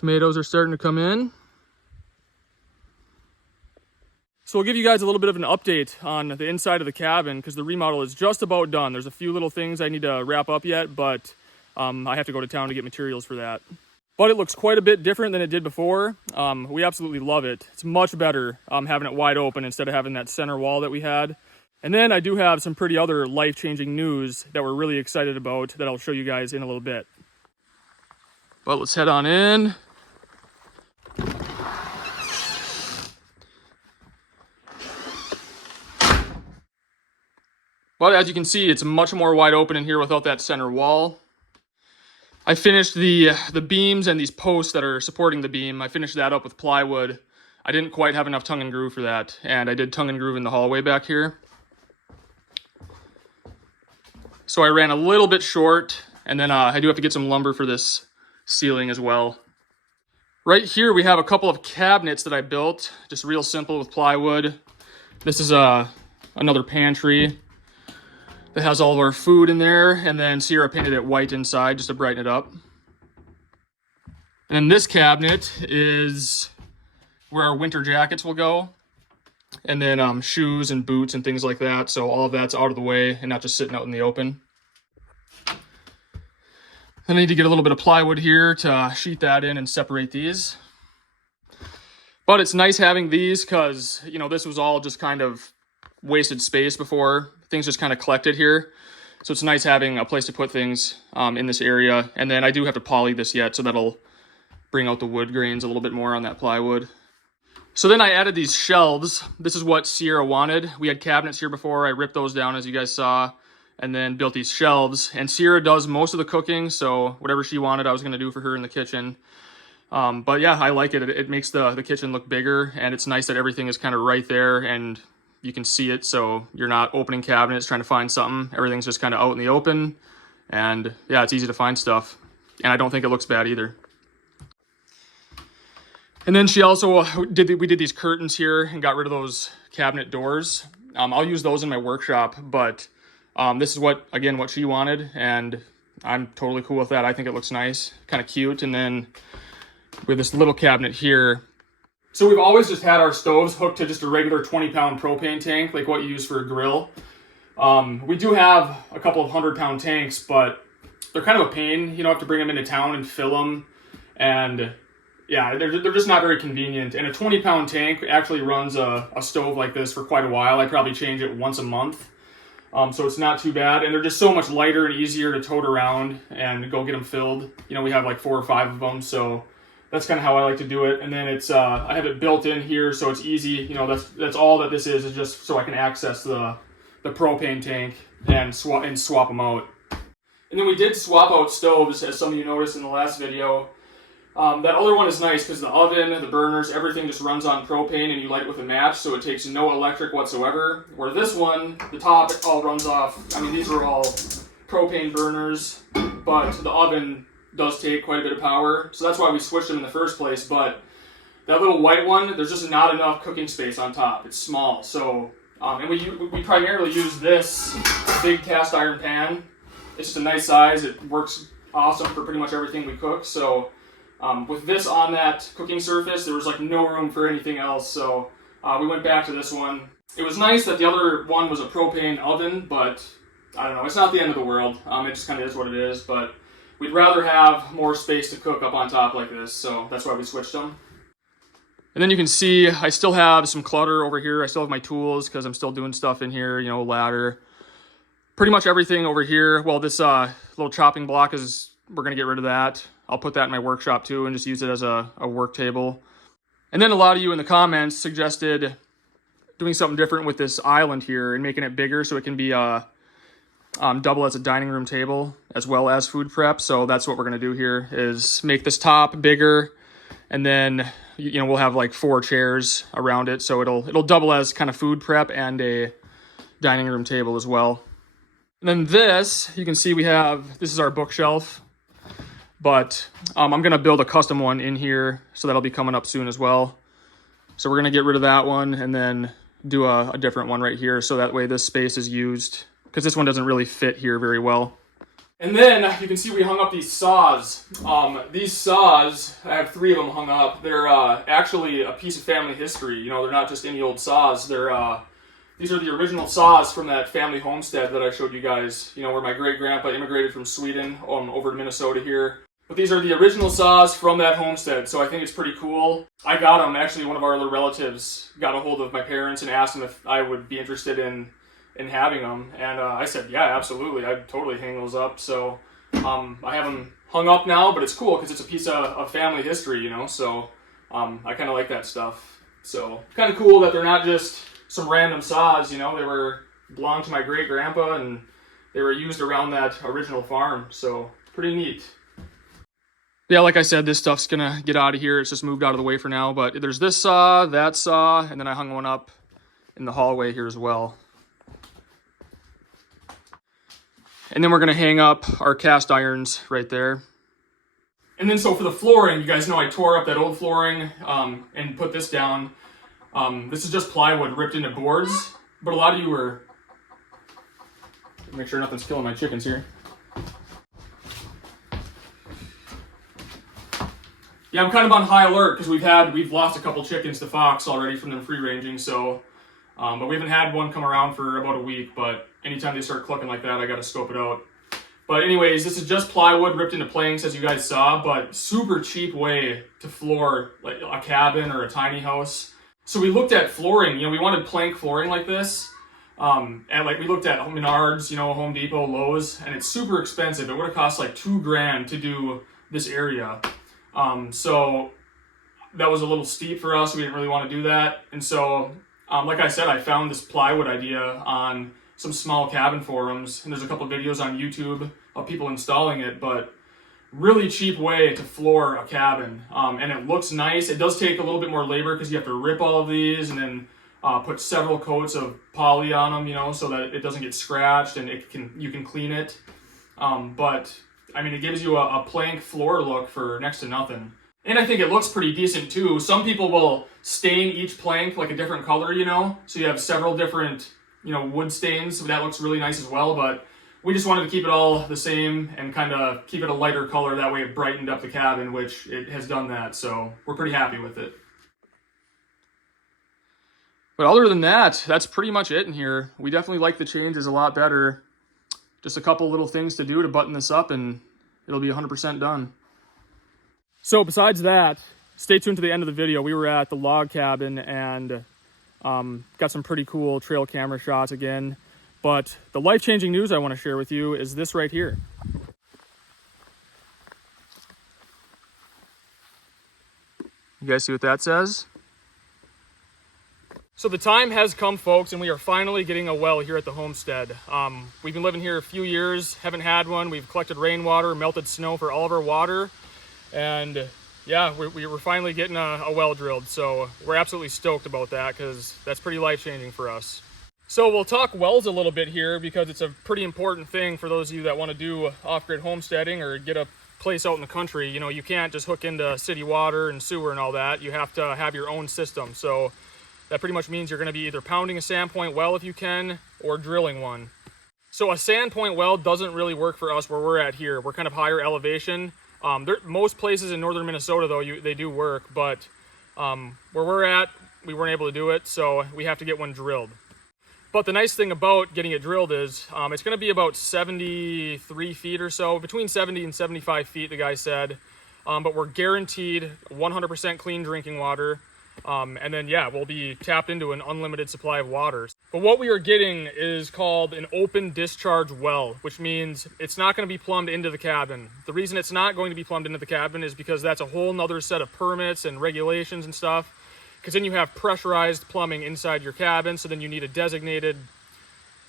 Tomatoes are starting to come in. So I'll give you guys a little bit of an update on the inside of the cabin because the remodel is just about done. There's a few little things I need to wrap up yet, but I have to go to town to get materials for that. But it looks quite a bit different than it did before. We absolutely love it. It's much better having it wide open instead of having that center wall that we had. And then I do have some pretty other life-changing news that we're really excited about that I'll show you guys in a little bit. But let's head on in. But as you can see, it's much more wide open in here without that center wall. I finished the beams and these posts that are supporting the beam. I finished that up with plywood. I didn't quite have enough tongue and groove for that, and I did tongue and groove in the hallway back here. So I ran a little bit short, and then I do have to get some lumber for this ceiling as well. Right here we have a couple of cabinets that I built, just real simple with plywood. This is another pantry that has all of our food in there, and then Sierra painted it white inside just to brighten it up. And then this cabinet is where our winter jackets will go, and then shoes and boots and things like that, so all of that's out of the way and not just sitting out in the open. Then I need to get a little bit of plywood here to sheet that in and separate these. But it's nice having these because, you know, this was all just kind of wasted space before. Things just kind of collected here. So it's nice having a place to put things in this area. And then I do have to poly this yet, so that'll bring out the wood grains a little bit more on that plywood. So then I added these shelves. This is what Sierra wanted. We had cabinets here before. I ripped those down as you guys saw, and then built these shelves. And Sierra does most of the cooking, so whatever she wanted I was going to do for her in the kitchen. But yeah, I like it. It makes the kitchen look bigger, and it's nice that everything is kind of right there and you can see it, so you're not opening cabinets trying to find something. Everything's just kind of out in the open, and yeah, it's easy to find stuff. And I don't think it looks bad either. And then she also we did these curtains here and got rid of those cabinet doors. I'll use those in my workshop, but this is what she wanted, and I'm totally cool with that. I think it looks nice, kind of cute. And then with this little cabinet here, so we've always just had our stoves hooked to just a regular 20-pound propane tank, like what you use for a grill. We do have a couple of 100-pound tanks, but they're kind of a pain. You know, have to bring them into town and fill them, and yeah, they're just not very convenient. And a 20-pound tank actually runs a stove like this for quite a while. I probably change it once a month, so it's not too bad. And they're just so much lighter and easier to tote around and go get them filled. You know, we have like 4 or 5 of them, so that's kind of how I like to do it. And then it's I have it built in here, so it's easy. You know, that's all that this is just so I can access the propane tank and swap them out. And then we did swap out stoves, as some of you noticed in the last video. That other one is nice because the oven, the burners, everything just runs on propane, and you light it with a match, so it takes no electric whatsoever. Where this one, the top, it all runs off. I mean, these are all propane burners, but the oven does take quite a bit of power, so that's why we switched them in the first place. But that little white one, there's just not enough cooking space on top. It's small, so and we primarily use this big cast iron pan. It's just a nice size. It works awesome for pretty much everything we cook. So with this on that cooking surface, there was like no room for anything else. So we went back to this one. It was nice that the other one was a propane oven, but I don't know. It's not the end of the world. It just kind of is what it is. But we'd rather have more space to cook up on top like this, so that's why we switched them. And then you can see I still have some clutter over here. I still have my tools because I'm still doing stuff in here, you know, ladder. Pretty much everything over here. Well, this little chopping block we're going to get rid of that. I'll put that in my workshop too and just use it as a work table. And then a lot of you in the comments suggested doing something different with this island here and making it bigger so it can be double as a dining room table as well as food prep. So that's what we're going to do here is make this top bigger, and then we'll have like 4 chairs around it, so it'll double as kind of food prep and a dining room table as well. And then this, you can see this is our bookshelf, but I'm going to build a custom one in here, so that'll be coming up soon as well. So we're going to get rid of that one and then do a different one right here, so that way this space is used, because this one doesn't really fit here very well. And then you can see we hung up these saws. These saws, I have 3 of them hung up. They're actually a piece of family history. You know, they're not just any old saws. These are the original saws from that family homestead that I showed you guys. You know, where my great-grandpa immigrated from Sweden over to Minnesota here. But these are the original saws from that homestead, so I think it's pretty cool. I got them. Actually, one of our other relatives got a hold of my parents and asked them if I would be interested in having them, and I said, yeah, absolutely, I'd totally hang those up. So I have them hung up now, but it's cool because it's a piece of family history, you know, so I kind of like that stuff. So kind of cool that they're not just some random saws, you know, they belonged to my great-grandpa, and they were used around that original farm, so pretty neat. Yeah, like I said, this stuff's gonna get out of here. It's just moved out of the way for now, but there's this saw, that saw, and then I hung one up in the hallway here as well. And then we're gonna hang up our cast irons right there. And then so for the flooring, you guys know I tore up that old flooring and put this down. This is just plywood ripped into boards, but a lot of you were, make sure nothing's killing my chickens here. Yeah, I'm kind of on high alert because we've lost a couple chickens to fox already from them free ranging, so but we haven't had one come around for about a week, but anytime they start clucking like that, I gotta scope it out. But anyways, this is just plywood ripped into planks, as you guys saw, but super cheap way to floor like a cabin or a tiny house. So we looked at flooring, you know, we wanted plank flooring like this, and like we looked at Menards, you know, Home Depot, Lowe's, and it's super expensive. It would have cost like $2,000 to do this area. So that was a little steep for us. We didn't really want to do that, and so like I said, I found this plywood idea on some small cabin forums, and there's a couple videos on YouTube of people installing it, but really cheap way to floor a cabin. And it looks nice. It does take a little bit more labor because you have to rip all of these and then put several coats of poly on them, you know, so that it doesn't get scratched and you can clean it. But I mean, it gives you a plank floor look for next to nothing. And I think it looks pretty decent too. Some people will stain each plank like a different color, you know, so you have several different, you know, wood stains. So that looks really nice as well, but we just wanted to keep it all the same and kind of keep it a lighter color. That way it brightened up the cabin, which it has done that. So we're pretty happy with it. But other than that, that's pretty much it in here. We definitely like the changes a lot better. Just a couple little things to do to button this up and it'll be 100% done. So besides that, stay tuned to the end of the video. We were at the log cabin and got some pretty cool trail camera shots again. But the life-changing news I want to share with you is this right here. You guys see what that says? So the time has come, folks, and we are finally getting a well here at the homestead. We've been living here a few years, haven't had one. We've collected rainwater, melted snow for all of our water. And yeah, we're finally getting a well drilled. So we're absolutely stoked about that because that's pretty life-changing for us. So we'll talk wells a little bit here because it's a pretty important thing for those of you that want to do off-grid homesteading or get a place out in the country. You know, you can't just hook into city water and sewer and all that. You have to have your own system. So that pretty much means you're going to be either pounding a sandpoint well if you can or drilling one. So a sandpoint well doesn't really work for us where we're at here. We're kind of higher elevation. Most places in northern Minnesota, though, they do work, but where we're at, we weren't able to do it, so we have to get one drilled. But the nice thing about getting it drilled is it's going to be about 73 feet or so, between 70 and 75 feet, the guy said. But we're guaranteed 100% clean drinking water. And then, yeah, we'll be tapped into an unlimited supply of water. But what we are getting is called an open discharge well, which means it's not going to be plumbed into the cabin. The reason it's not going to be plumbed into the cabin is because that's a whole nother set of permits and regulations and stuff. Because then you have pressurized plumbing inside your cabin, so then you need a designated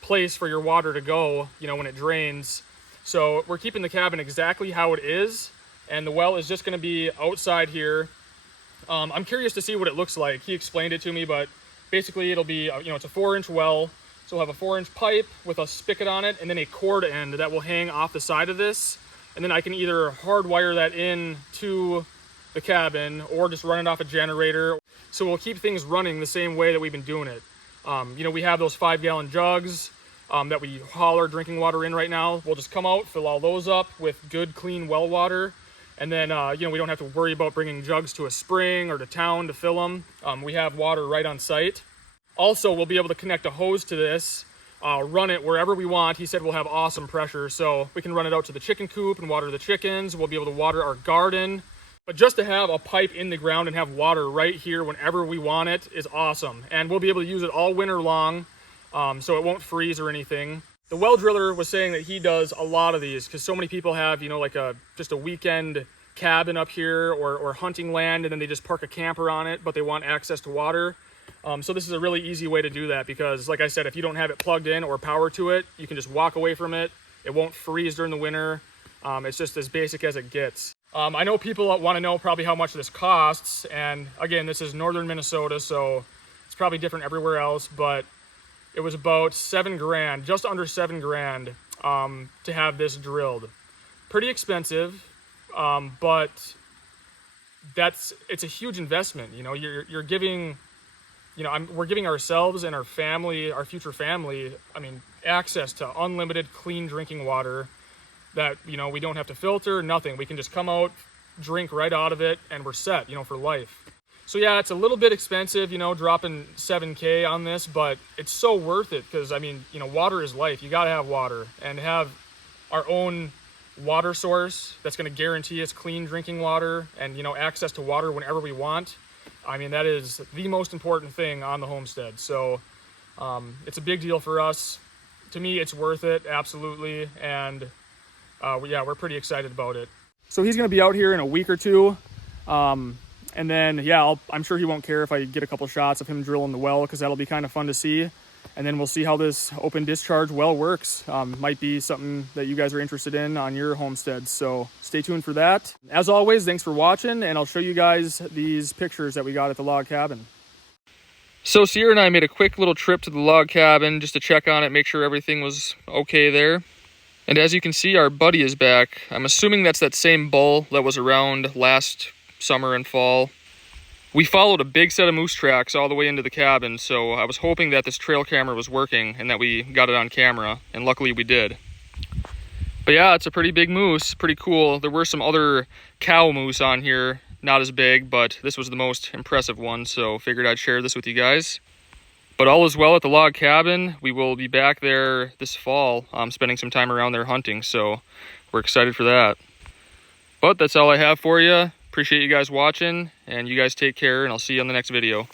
place for your water to go, you know, when it drains. So we're keeping the cabin exactly how it is, and the well is just going to be outside here. I'm curious to see what it looks like. He explained it to me, but basically it'll be, you know, it's a 4-inch well. So we'll have a 4-inch pipe with a spigot on it and then a cord end that will hang off the side of this. And then I can either hardwire that in to the cabin or just run it off a generator. So we'll keep things running the same way that we've been doing it. You know, we have those 5-gallon jugs. that we haul our drinking water in right now. We'll just come out, fill all those up with good, clean well water. And then, you know, we don't have to worry about bringing jugs to a spring or to town to fill them. We have water right on site. Also, we'll be able to connect a hose to this, run it wherever we want. He said we'll have awesome pressure, so we can run it out to the chicken coop and water the chickens. We'll be able to water our garden. But just to have a pipe in the ground and have water right here whenever we want it is awesome. And we'll be able to use it all winter long, so it won't freeze or anything. The well driller was saying that he does a lot of these because so many people have, you know, like just a weekend cabin up here or hunting land, and then they just park a camper on it, but they want access to water. So this is a really easy way to do that because, like I said, if you don't have it plugged in or power to it, you can just walk away from it. It won't freeze during the winter. It's just as basic as it gets. I know people want to know probably how much this costs, and again, this is northern Minnesota, so it's probably different everywhere else, but it was about $7,000, just under $7,000, to have this drilled. Pretty expensive, but it's a huge investment. You know, you're giving, you know, we're giving ourselves and our family, our future family, I mean, access to unlimited clean drinking water that, you know, we don't have to filter, nothing. We can just come out, drink right out of it, and we're set, you know, for life. So yeah, it's a little bit expensive, you know, dropping $7,000 on this, but it's so worth it because, I mean, you know, water is life. You got to have water, and have our own water source that's going to guarantee us clean drinking water and, you know, access to water whenever we want. I mean, that is the most important thing on the homestead. So it's a big deal for us. To me, it's worth it, absolutely. And yeah, we're pretty excited about it. So he's going to be out here in a week or two. And then, yeah, I'm sure he won't care if I get a couple shots of him drilling the well, because that'll be kind of fun to see. And then we'll see how this open discharge well works. Might be something that you guys are interested in on your homestead. So stay tuned for that. As always, thanks for watching, and I'll show you guys these pictures that we got at the log cabin. So Sierra and I made a quick little trip to the log cabin just to check on it, make sure everything was okay there. And as you can see, our buddy is back. I'm assuming that's that same bull that was around last summer and fall. We followed a big set of moose tracks all the way into the cabin, so I was hoping that this trail camera was working and that we got it on camera, and luckily we did. But yeah, it's a pretty big moose, pretty cool. There were some other cow moose on here, not as big, but this was the most impressive one, so figured I'd share this with you guys. But all is well at the log cabin. We will be back there this fall, spending some time around there hunting, so we're excited for that. But that's all I have for you. Appreciate you guys watching, and you guys take care, and I'll see you on the next video.